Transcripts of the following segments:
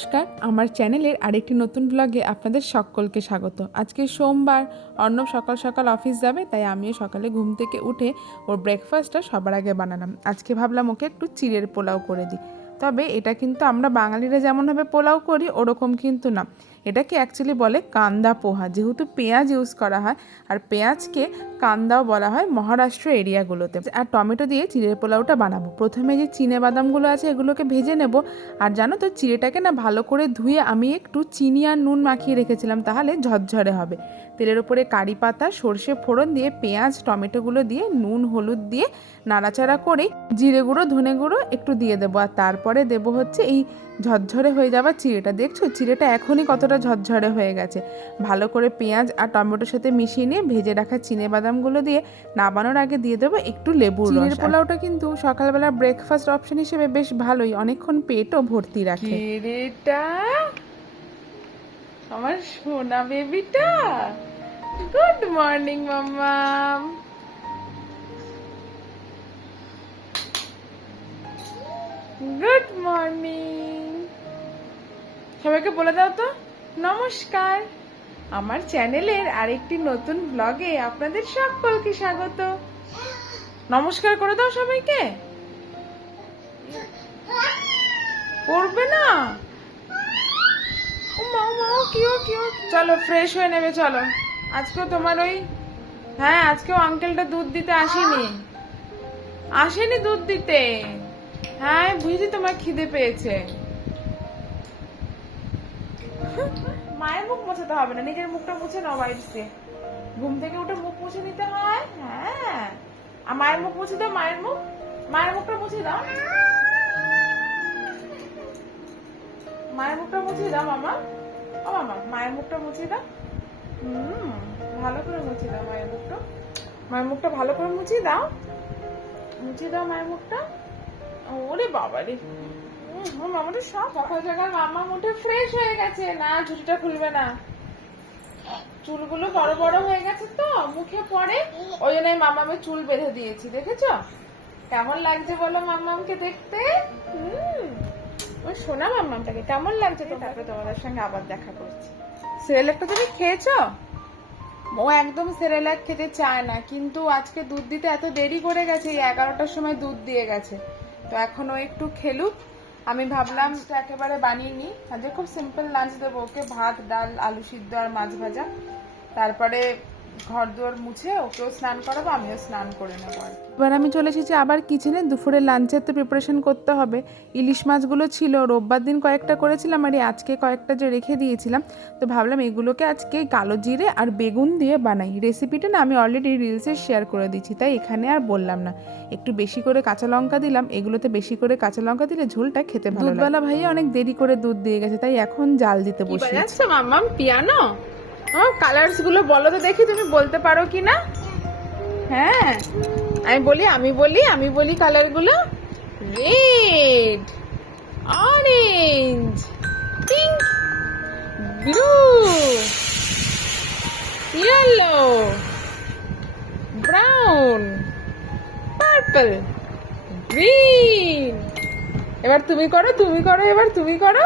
নমস্কার। আমার চ্যানেলের আরেকটি নতুন ব্লগে আপনাদের সকলকে স্বাগত। আজকে সোমবার, অর্ণব সকাল সকাল অফিস যাবে, তাই আমিও সকালে ঘুম থেকে উঠে ওর ব্রেকফাস্টটা সবার আগে বানালাম। আজকে ভাবলাম ওকে একটু চিড়ের পোলাও করে দিই। তবে এটা কিন্তু আমরা বাঙালিরা যেমনভাবে পোলাও করি, ওরকম কিন্তু না। এটাকে অ্যাকচুয়ালি বলে কান্দা পোহা। যেহেতু পেঁয়াজ ইউজ করা হয়, আর পেঁয়াজকে কান্দাও বলা হয় মহারাষ্ট্র এরিয়াগুলোতে আর টমেটো দিয়ে চিড়ের পোলাওটা বানাবো। প্রথমে যে চিনে বাদামগুলো আছে, এগুলোকে ভেজে নেব। আর জানো তো, চিড়েটাকে না ভালো করে ধুয়ে আমি একটু চিনি আর নুন মাখিয়ে রেখেছিলাম, তাহলে ঝরঝরে হবে। তেলের উপরে কারি পাতা, সর্ষে ফোড়ন দিয়ে পেঁয়াজ, টমেটোগুলো দিয়ে নুন, হলুদ দিয়ে নাড়াচাড়া করে জিরে গুঁড়ো, ধনে গুঁড়ো একটু দিয়ে দেবো। আর তারপরে দেবো হচ্ছে এই ঝরঝরে হয়ে যাওয়া চিড়েটা। দেখছ? চিড়েটা এখনই কতটা ঝরঝরে হয়ে গেছে। ভালো করে পেঁয়াজ আর টমেটোর সাথে মিশিয়ে নিয়ে ভেজে রাখা চিনে বাদামগুলো দিয়ে নামানোর আগে দিয়ে দেবো একটু লেবুর রস। পোলাওটা কিন্তু সকালবেলা ব্রেকফাস্ট অপশন হিসেবে বেশ ভালোই। অনেকক্ষণ পেটও ভর্তি রাখে। চিড়েটা? আমার সোনা বেবিটা গুড মর্নিং মাম্মাম। গুড মর্নিং সবাইকে বলে দাও তো, নমস্কার। আমার চ্যানেলের আরেকটি নতুন ব্লগে আপনাদের সকলকে স্বাগত। নমস্কার করে দাও সবাইকে। করবে না? ও মা চলো ফ্রেশ হয়ে নেবে, চলো। আজকেও তোমার ওই হ্যাঁ আজকেও আঙ্কেলটা দুধ দিতে আসেনি। আসেনি দুধ দিতে। হ্যাঁ বুঝেছি তোমার খিদে পেয়েছে। মায়ের মুখ মোছাতে হবে না, নিজের মুখটা মুছে নাও বাড়িতে ঘুম থেকে উঠে মুখ মুছে নিতে হয়? হ্যাঁ। আর মায়ের মুখ মুছে দাও, মায়ের মুখ? মায়ের মুখটা মুছে দাও। মায়ের মুখটা মুছিয়ে দাও, মামা। ও, মামা, মায়ের মুখটা মুছিয়ে দাও। হুম, ভালো করে মুছিয়ে দাও মায়ের মুখটা। মায়ের মুখটা ভালো করে মুছিয়ে দাও। মুছিয়ে দাও মায়ের মুখটা। ওরে বাবা রে উম, আমাদের সব সকাল সকাল মামা মুঠে ফ্রেশ হয়ে গেছে। না ঝুঁটিটা খুলবে না। চুলগুলো বড় বড় হয়ে গেছে তো মুখে পড়ে। ওই জন্য মামামে চুল বেঁধে দিয়েছি দেখেছ? কেমন লাগছে বলো মামামকে দেখতে? হুম ওই সোনা মাম্মামটাকে কেমন লাগছে তো তারপরে তোমাদের সঙ্গে আবার দেখা করছি। সেরেলাকটা তুমি খেয়েছো? ও একদম সেরেলাক খেতে চায় না কিন্তু আজকে দুধ দিতে এত দেরি করে গেছে এই এগারোটার সময় দুধ দিয়ে গেছে। তো এখনও একটু খেলুক। আমি ভাবলাম একেবারে বানিয়ে নিই। আজকে খুব সিম্পল লাঞ্চ দেবো। ওকে ভাত, ডাল, আলু সিদ্ধ আর মাছ ভাজা। তারপরে ঘর দুয়ার মুছে ওকেও স্নান করাবো আমিও স্নান করে নেব আর এবার আমি চলে এসেছি আবার কিচেনে দুপুরে লাঞ্চের তো প্রিপারেশন করতে হবে। ইলিশ মাছগুলো ছিল রোববার দিন কয়েকটা করেছিলাম আর এই আজকে কয়েকটা যে রেখে দিয়েছিলাম। তো ভাবলাম এগুলোকে আজকে কালো জিরে আর বেগুন দিয়ে বানাই। রেসিপিটা না আমি অলরেডি রিলসে শেয়ার করে দিচ্ছি তাই এখানে আর বললাম না। একটু বেশি করে কাঁচা লঙ্কা দিলাম এগুলোতে বেশি করে কাঁচা লঙ্কা দিলে ঝোলটা খেতে ভালো দুধবেলা ভাইয়া অনেক দেরি করে দুধ দিয়ে গেছে তাই এখন জাল দিতে বসে মাম্মাম? পিয়ানো? কালার্সগুলো বলো তো দেখি, তুমি বলতে পারো কি না হ্যাঁ আমি বলি আমি বলি আমি বলি কালারগুলো। Red orange pink blue yellow brown purple green এবার তুমি করো তুমি করো, এবার তুমি করো।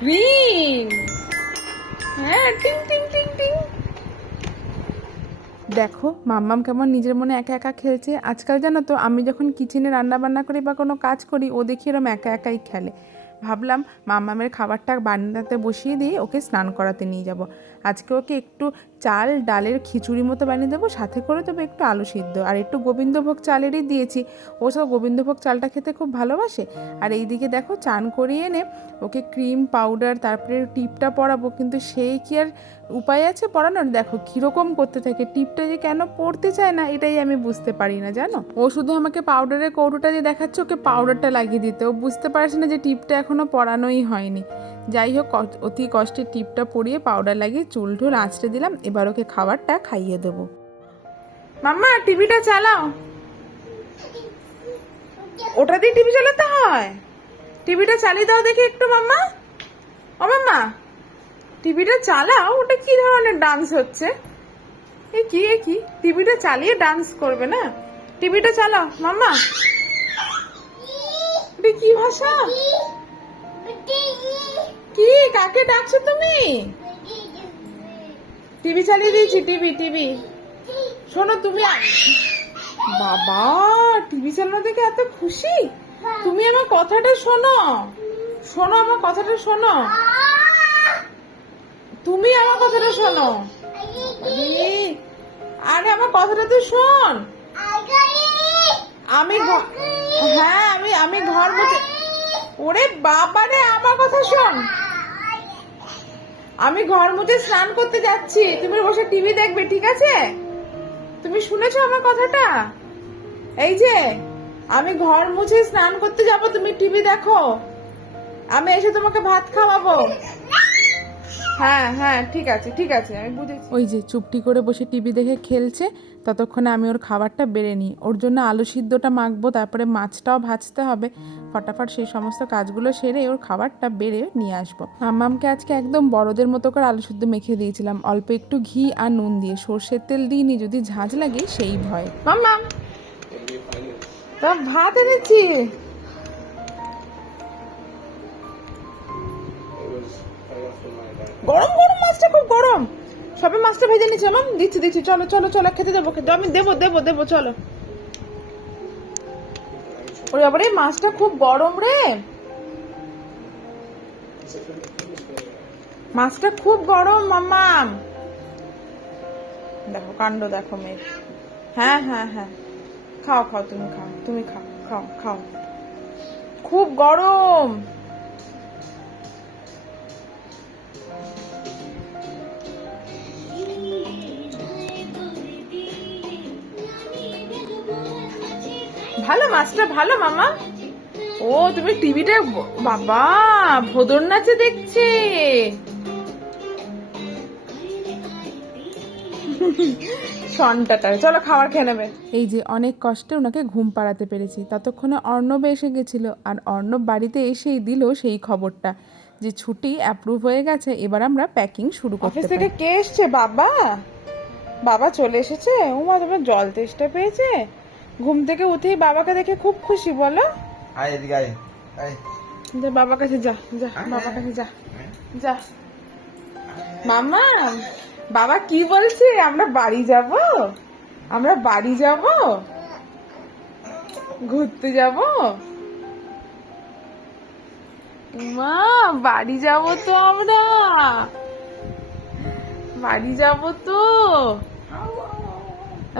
গ্রিন হ্যাঁ দেখো, মাম্মাম কেমন নিজের মনে একা একা খেলছে। আজকাল জানো তো, আমি যখন কিচেনে রান্না বান্না করি বা কোনো কাজ করি, ও দেখি এরম একা একাই খেলে। ভাবলাম মাম্মামের খাবারটা বান্নাতে বসিয়ে দিয়ে ওকে স্নান করাতে নিয়ে যাব। আজকে ওকে একটু চাল, ডালের খিচুড়ি মতো বানিয়ে দেবো? সাথে করে দেবো একটু আলু সিদ্ধ। আর একটু গোবিন্দভোগ চালেরই দিয়েছি। ও সব গোবিন্দভোগ চালটা খেতে খুব ভালোবাসে। আর এইদিকে দেখো, চান করিয়ে এনে ওকে ক্রিম পাউডার, তারপরে টিপটা পরাবো। কিন্তু সেই কি আর উপায় আছে পড়ানোর দেখো, কীরকম করতে থাকে। টিপটা যে কেন পড়তে চায় না, এটাই আমি বুঝতে পারি না, জানো? ও শুধু আমাকে পাউডারের কৌটোটা যে দেখাচ্ছে, ওকে পাউডারটা লাগিয়ে দিতে। ও বুঝতে পারছে না যে টিপটা এখনও পরানোই হয়নি। যাই হোক অতি কষ্টে টিপটা পরিয়ে পাউডার লাগিয়ে চুল ঢুল আঁচড়ে দিলাম। এবার ওকে খাবারটা খাইয়ে দেবো। মাম্মা, টিভিটা চালাও। ওটা দিয়ে টিভি চালাতে হয়? টিভিটা চালিয়ে দাও দেখি একটু, মাম্মা। ও, মাম্মা, টিভিটা চালাও, ওটা কি ধরনের ডান্স হচ্ছে? এ কি এ কি? টিভিটা চালিয়ে ডান্স করবে না? টিভিটা চালাও, মাম্মা। এটা কি ভাষা? কি? কাকে ডাকছো তুমি? টিভি চালিয়ে দিয়েছি টিভি টিভি। শোনো তুমি বাবা টিভি চালানো দেখে এত খুশি? তুমি আমার কথাটা শোনো। শোনো আমার কথাটা শোনো। তুমি আমার কথাটা শোনো। আরে, আরে আমার কথাটা তো শোন। আমি হ্যাঁ আমি আমি ঘর মুছে ওরে বাবা রে আমার কথা শোন। আমি ঘর মুছে স্নান করতে যাচ্ছি। তুমি বসে টিভি দেখবে, ঠিক আছে? তুমি শুনেছো আমার কথাটা? এই যে, আমি ঘর মুছে স্নান করতে যাব, তুমি টিভি দেখো। আমি এসে তোমাকে ভাত খাওয়াবো। হ্যাঁ হ্যাঁ ঠিক আছে ঠিক আছে আমি বুঝেছি। ওই যে চুপটি করে বসে টিভি দেখে খেলছে ততক্ষণে আমি ওর খাবারটা বেড়ে নিই। ওর জন্য আলু সিদ্ধটা মাখবো তারপরে মাছটাও ভাজতে হবে। ফটাফট সেই সমস্ত কাজগুলো সেরে ওর খাবারটা বেড়ে নিয়ে আসব। মামামকে আজকে একদম বড়দের মতো করে আলু সিদ্ধ মেখে দিয়েছিলাম। অল্প একটু ঘি আর নুন দিয়ে। সর্ষের তেল দিইনি যদি ঝাঁঝ লাগে সেই ভয়। মাম্মাম তো ভাত এনেছি। গরম গরম মাছটা খুব গরম। সবে মাছটা ভেজে নিচ্ছে মাম দিচ্ছি দিচ্ছি, চলো চলো চলো, খেতে দেবো, খেতে আমি দেবো দেবো দেবো, চলো। ওরে বাবারে, মাছটা খুব গরম রে। মাছটা খুব গরম মাম্মাম দেখো, কাণ্ড দেখো মেয়ে হ্যাঁ হ্যাঁ হ্যাঁ। খাও খাও, তুমি খাও তুমি খাও খাও খাও। খুব গরম। ভালো মাছটা ভালো মামা। ও তুমি টিভিটা বাবা ভোদর নাচে দেখছে। সনটাটা চলো খাবার খেয়ে নেবে। এই যে অনেক কষ্টে ওনাকে ঘুম পাড়াতে পেরেছি। ততক্ষণে অর্ণব এসে গেছিল আর অর্ণব বাড়িতে এসেই দিল সেই খবরটা যে ছুটি অ্যাপ্রুভ হয়ে গেছে এবার আমরা প্যাকিং শুরু করতে অফিস থেকে কে এসছে বাবা? বাবা চলে এসেছে? উমা তোমার জল তেষ্টা পেয়েছে? ঘুম থেকে উঠেই বাবাকে দেখে খুব খুশি বলো। আয় এদিকে আয় আয়। যা বাবার কাছে যা যা বাবার কাছে যা যা। মামা বাবা কি বলছে? আমরা বাড়ি যাব? আমরা বাড়ি যাব? ঘুরতে যাব? মা বাড়ি যাব তো আমরা। বাড়ি যাব তো।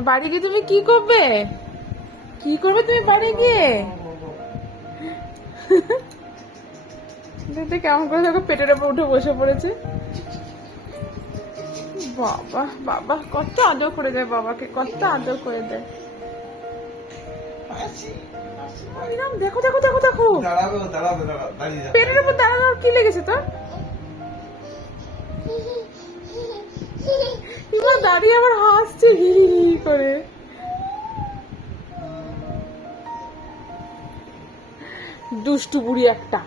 বাড়ি গিয়ে তুমি কি করবে? কি করবে তুমি বাড়ি গিয়ে? দেখতে কেমন করে দেখো পেটের উপর উঠে বসে পড়েছে। বাবা বাবা কত আদর করে দেয় বাবাকে কত আদর করে দেয়। দেখো দেখো দেখো দেখো। পেটের উপর দাঁড়ানোর কি লেগেছে তোর? দাঁড়িয়ে আবার হাসছে হি হি করে। দুষ্টু বুড়ি একটা।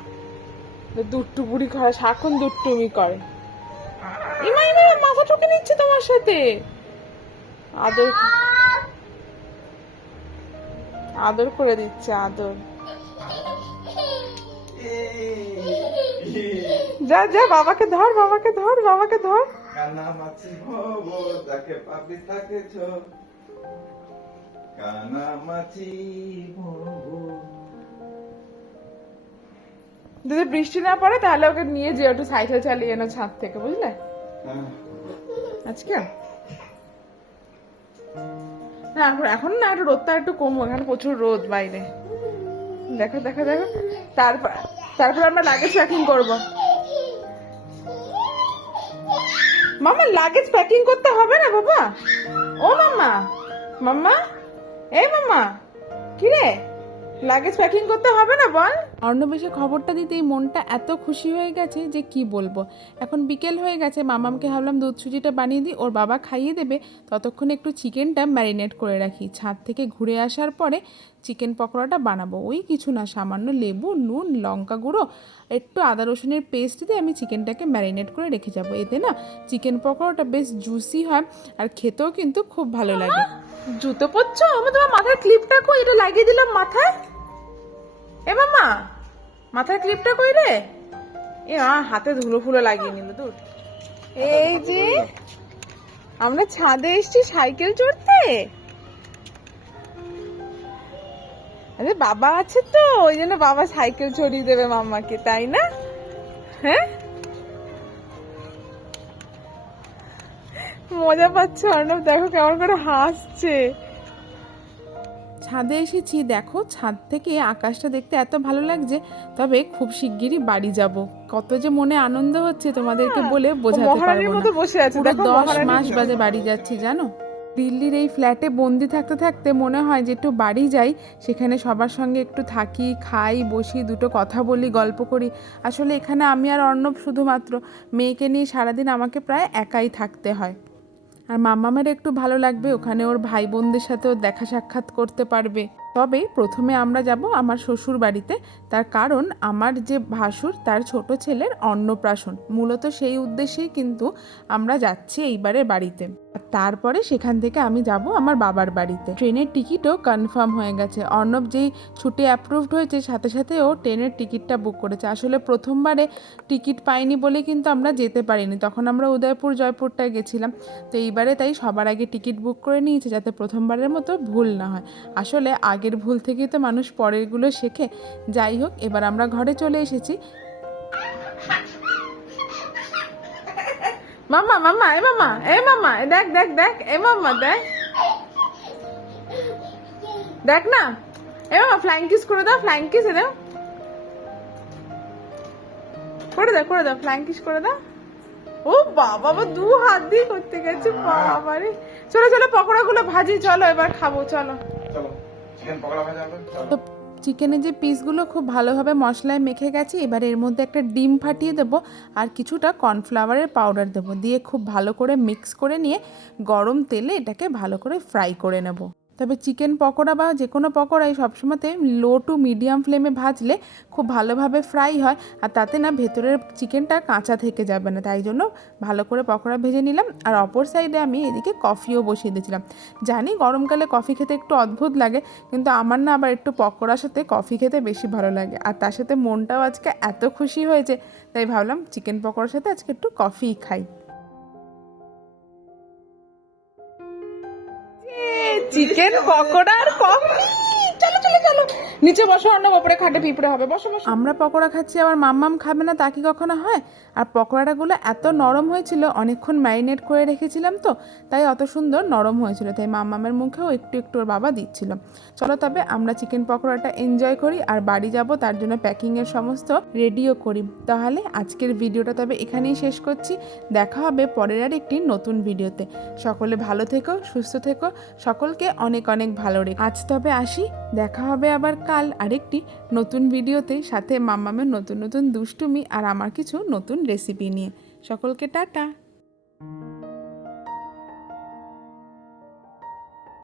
দুষ্টু বুড়ি করে সারাক্ষণ দুষ্টুমি করে। ইমা ইমা মাথা ঠুকে নিচ্ছে তোমার সাথে। আদর আদর করে দিচ্ছে, আদর। যা যা, বাবাকে ধর বাবাকে ধর বাবাকে ধর। কানা মাছি ভবো। যদি বৃষ্টি না পড়ে তাহলে ওকে নিয়ে যে একটু সাইকেল চালিয়ে এনো ছাদ থেকে বুঝলে? হ্যাঁ। আজকে? না এখন না একটু রোদটা একটু কম এখানে প্রচুর রোদ বাইরে। দেখো দেখো দেখো। তারপর তারপর আমরা লাগেজ প্যাকিং করব। মামা লাগেজ প্যাকিং করতে হবে না বাবা? ও মামা মাম্মা? এই মামা কি রে লাগেজ প্যাকিং করতে হবে না বল। অর্ণব এসে খবরটা দিতেই মনটা এত খুশি হয়ে গেছে যে কি বলব। এখন বিকেল হয়ে গেছে, মামামকে ভাবলাম দুধ সুজিটা বানিয়ে দিই, ওর বাবা খাইয়ে দেবে। ততক্ষণে একটু চিকেনটা ম্যারিনেট করে রাখি। ছাদ থেকে ঘুরে আসার পরে চিকেন পকোড়াটা বানাবো। ওই কিছু না, সামান্য লেবু, নুন, লঙ্কা গুঁড়ো, একটু আদা রসুনের পেস্ট দিয়ে আমি চিকেনটাকে ম্যারিনেট করে রেখে যাব। এতে না চিকেন পকোড়াটা বেশ জুসি হয় আর খেতেও কিন্তু খুব ভালো লাগে। জুতো পরছো? আমি তোমার মাথার ক্লিপটা কই? এটা লাগিয়ে দিলাম মাথায়। এ মামা মাথার ক্লিপটা কই রে? এ মা হাতে ধুলো ফুলো লাগিয়ে নিল দূর এই যে আমরা ছাদে এসেছি সাইকেল চড়তে। আরে বাবা আছে তো ওই জন্য বাবা সাইকেল চড়িয়ে দেবে মাম্মাকে তাই না? হ্যাঁ? মজা পাচ্ছে অর্ণব দেখো কেমন করে হাসছে। ছাদে এসেছি দেখো ছাদ থেকে আকাশটা দেখতে এত ভালো লাগছে তবে খুব শিগগিরই বাড়ি যাব। কত যে মনে আনন্দ হচ্ছে তোমাদেরকে বলে বোঝাতে হ্যাঁ, পারব না। বসে আছে, পুরো দেখো, দশ মাস। বাদে বাড়ি যাচ্ছি জানো? দিল্লির এই ফ্ল্যাটে বন্দি থাকতে থাকতে মনে হয় যে একটু বাড়ি যাই সেখানে সবার সঙ্গে একটু থাকি খাই বসি দুটো কথা বলি গল্প করি। আসলে এখানে আমি আর অর্ণব শুধুমাত্র মেয়েকে নিয়ে সারাদিন আমাকে প্রায় একাই থাকতে হয়। আর মামামের একটু ভালো লাগবে ওখানে ওর ভাই বোনদের সাথেও দেখা সাক্ষাৎ করতে পারবে। তবে প্রথমে আমরা যাব আমার শ্বশুর বাড়িতে। তার কারণ আমার যে ভাসুর, তার ছোট ছেলের অন্নপ্রাশন। মূলত সেই উদ্দেশ্যেই কিন্তু আমরা যাচ্ছি এইবারে বাড়িতে। তারপরে সেখান থেকে আমি যাব আমার বাবার বাড়িতে। ট্রেনের টিকিটও কনফার্ম হয়ে গেছে। অর্ণব যেই ছুটি অ্যাপ্রুভড হয়েছে, সাথে সাথে ও ট্রেনের টিকিটটা বুক করেছে। আসলে প্রথমবারে টিকিট পাইনি বলে কিন্তু আমরা যেতে পারিনি। তখন আমরা উদয়পুর, জয়পুরটায় গেছিলাম। তো এইবারে তাই সবার আগে টিকিট বুক করে নিয়েছে যাতে প্রথমবারের মতো ভুল না হয়। আসলে আগের ভুল থেকেই তো মানুষ পরেরগুলো শেখে। যাই হোক, এবার আমরা ঘরে চলে এসেছি। মামা মামা, এ মামা এ মামা দেখ দেখ দেখ, এ মামা, দেখ। দেখ না। এ মামা ফ্লাইং কিস করে দাও ফ্লাইং কিস দাও। করে দাও করে দাও ফ্লাইং কিস করে দাও। ও বাবা দু হাত দিয়ে করতে গেছে বাবা রে চলো চলো, পকোড়াগুলো ভাজি, চলো, এবার খাব, চলো। চলো। তো চিকেনের যে পিসগুলো খুব ভালোভাবে মশলায় মেখে গেছে, এবার এর মধ্যে একটা ডিম ফাটিয়ে দেব আর কিছুটা কর্নফ্লাওয়ারের পাউডার দেবো। দিয়ে খুব ভালো করে মিক্স করে নিয়ে গরম তেলে এটাকে ভালো করে ফ্রাই করে নেব। তবে চিকেন পকোড়া বা যে কোনো পকোড়াই সবসময়তে লো টু মিডিয়াম ফ্লেমে ভাজলে খুব ভালোভাবে ফ্রাই হয়। আর তাতে না ভেতরের চিকেনটা কাঁচা থেকে যাবে না। তাই জন্য ভালো করে পকোড়া ভেজে নিলাম। আর অপর সাইডে আমি এদিকে কফিও বসিয়ে দিয়েছিলাম। জানি গরমকালে কফি খেতে একটু অদ্ভুত লাগে, কিন্তু আমার না আবার একটু পকোড়ার সাথে কফি খেতে বেশি ভালো লাগে। আর তার সাথে মনটাও আজকে এত খুশি হয়েছে, তাই ভাবলাম চিকেন পকোড়ার সাথে আজকে একটু কফি খাই। চিকেন পকোড়া আর কফি চলো চলো চলো। নিচে বসো, অন্য ওপরে খাটে পিঁপড়ে হবে। বসো বসো। আমরা পকোড়া খাচ্ছি, আবার মাম্মাম খাবে না, তা কি কখনো হয়? আর পকোড়াটাগুলো এত নরম হয়েছিল, অনেকক্ষণ ম্যারিনেট করে রেখেছিলাম তো, তাই অত সুন্দর নরম হয়েছিল। তাই মাম্মামের মুখেও একটু একটু ওর বাবা দিচ্ছিল। চলো তবে আমরা চিকেন পকোড়াটা এনজয় করি, আর বাড়ি যাব, তার জন্য প্যাকিংয়ের সমস্ত রেডিও করি। তাহলে আজকের ভিডিওটা তবে এখানেই শেষ করছি। দেখা হবে পরের আর একটি নতুন ভিডিওতে। সকলে ভালো থেকো, সুস্থ থেকো, সকলকে অনেক অনেক ভালো রেখো। আজ তবে আসি। দেখা হবে আবার কাল আরেকটি নতুন ভিডিওতে। সাথে মাম্মামের নতুন নতুন দুষ্টুমি আর আমার কিছু নতুন রেসিপি নিয়ে। সকলকে টাটা।